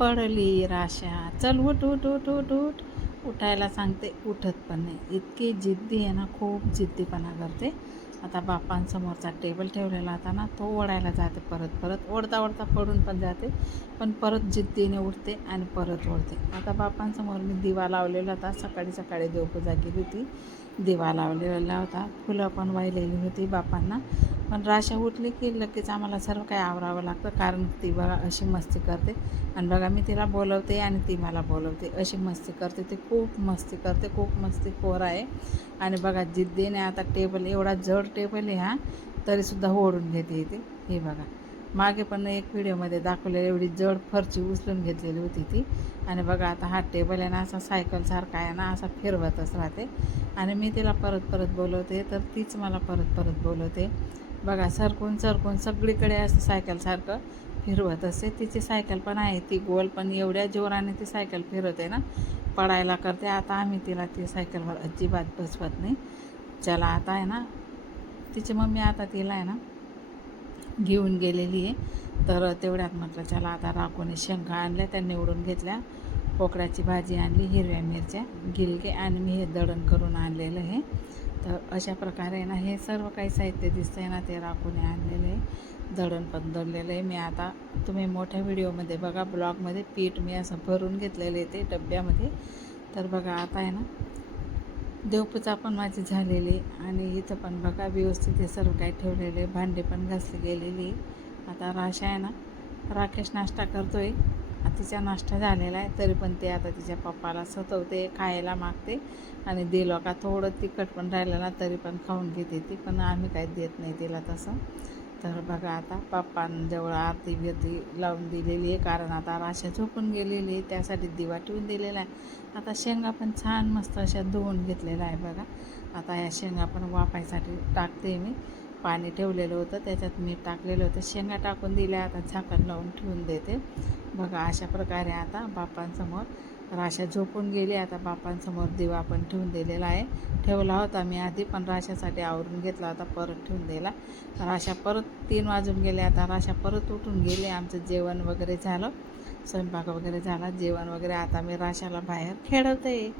पडली राशा, चल उठ उठ उठ उठ उठ. उठायला सांगते, उठत पण नाही. इतकी जिद्दी आहे ना, खूप जिद्दीपणा करते. आता बापांसमोरचा टेबल ठेवलेला होता ना, तो ओढायला जाते परत परत. ओढता ओढता पडून पण जाते, पण परत जिद्दीने उठते आणि परत ओढते. आता बापांसमोर मी दिवा लावलेला होता. सकाळी सकाळी देवपूजा केली होती, दिवा लावलेला होता. फुलं पण वाहिलेली होती बापांना. पण राशा उठली की लगेच आम्हाला सर्व काही आवरावं लागतं, कारण ती बघा अशी मस्ती करते. आणि बघा मी तिला बोलवते आणि ती मला बोलवते, अशी मस्ती करते. ती खूप मस्ती करते, खूप मस्तीखोर आहे. आणि बघा जिद्दीने आता टेबल, एवढा जड टेबल आहे हा, तरीसुद्धा ओढून घेते इथे. हे बघा, मागे पण एक व्हिडिओमध्ये दाखवलेली एवढी जड फरची उचलून घेतलेली होती ती. आणि बघा आता हा टेबल आहे ना, असा सायकलसारखा आहे ना, असा फिरवतच राहते. आणि मी तिला परत परत बोलवते, तर तीच मला परत परत बोलवते. बघा सरकून सरकून सगळीकडे असं सायकलसारखं फिरवत असते. तिची सायकल पण आहे ती गोल, पण एवढ्या जोराने ती सायकल फिरवते ना, पडायला करते. आता आम्ही तिला ती सायकलवर अजिबात बसवत नाही. चला आता आहे ना, तिची मम्मी आता तिला आहे ना घेऊन गेलेली आहे. तर तेवढ्यात म्हटलं चला आता राखूने शेंगा आणल्या, त्या निवडून घेतल्या. पोकळ्याची भाजी आणली, हिरव्या मिरच्या, गिलके, आणि मी हे दळण करून आणलेलं आहे. तर अशा प्रकारे ना हे सर्व काही साहित्य दिसतं आहे ना, ते राखूने आणलेलं आहे. दळण पण दळलेलं आहे मी. आता तुम्ही मोठ्या व्हिडिओमध्ये बघा, ब्लॉगमध्ये पीठ मी असं भरून घेतलेलं आहे ते डब्यामध्ये. तर बघा आता आहे ना, देवपूजा पण माझी झालेली, आणि इथं पण बघा व्यवस्थित हे सर्व काही ठेवलेले, भांडे पण घासली गेलेली. आता राशा आहे ना, राकेश नाश्ता करतोय. तिचा नाश्ता झालेला आहे, तरी पण ते आता तिच्या पप्पाला सतवते, खायला मागते. आणि दिलं का थोडं तिखट पण राहिलं ना, तरी पण खाऊन घेते ती. पण आम्ही काही देत नाही तिला तसं. तर बघा आता पप्पांजवळ आरती बिरती लावून दिलेली आहे, कारण आता राशा झोपून गेलेली आहे, त्यासाठी दिवा ठेवून दिलेला आहे. आता शेंगा पण छान मस्त अशा धुवून घेतलेल्या आहे बघा. आता या शेंगा पण वाफायसाठी टाकते मी. पाणी ठेवलेलं होतं, त्याच्यात मीठ टाकलेलं होतं, शेंगा टाकून दिल्या. आता झाकण लावून ठेवून देते. बघा अशा प्रकारे आता बापांसमोर राशा झोपून गेली. आता बापांसमोर दिवा पण ठेवून दिलेला आहे. ठेवला होता मी आधी, पण राशासाठी आवरून घेतला होता, परत ठेवून दिला. राशा परत 3 वाजून गेले. आता राशा परत उठून गेले. आमचं जेवण वगैरे झालं, स्वयंपाक वगैरे झाला, जेवण वगैरे. आता मी राशाला बाहेर खेळवते.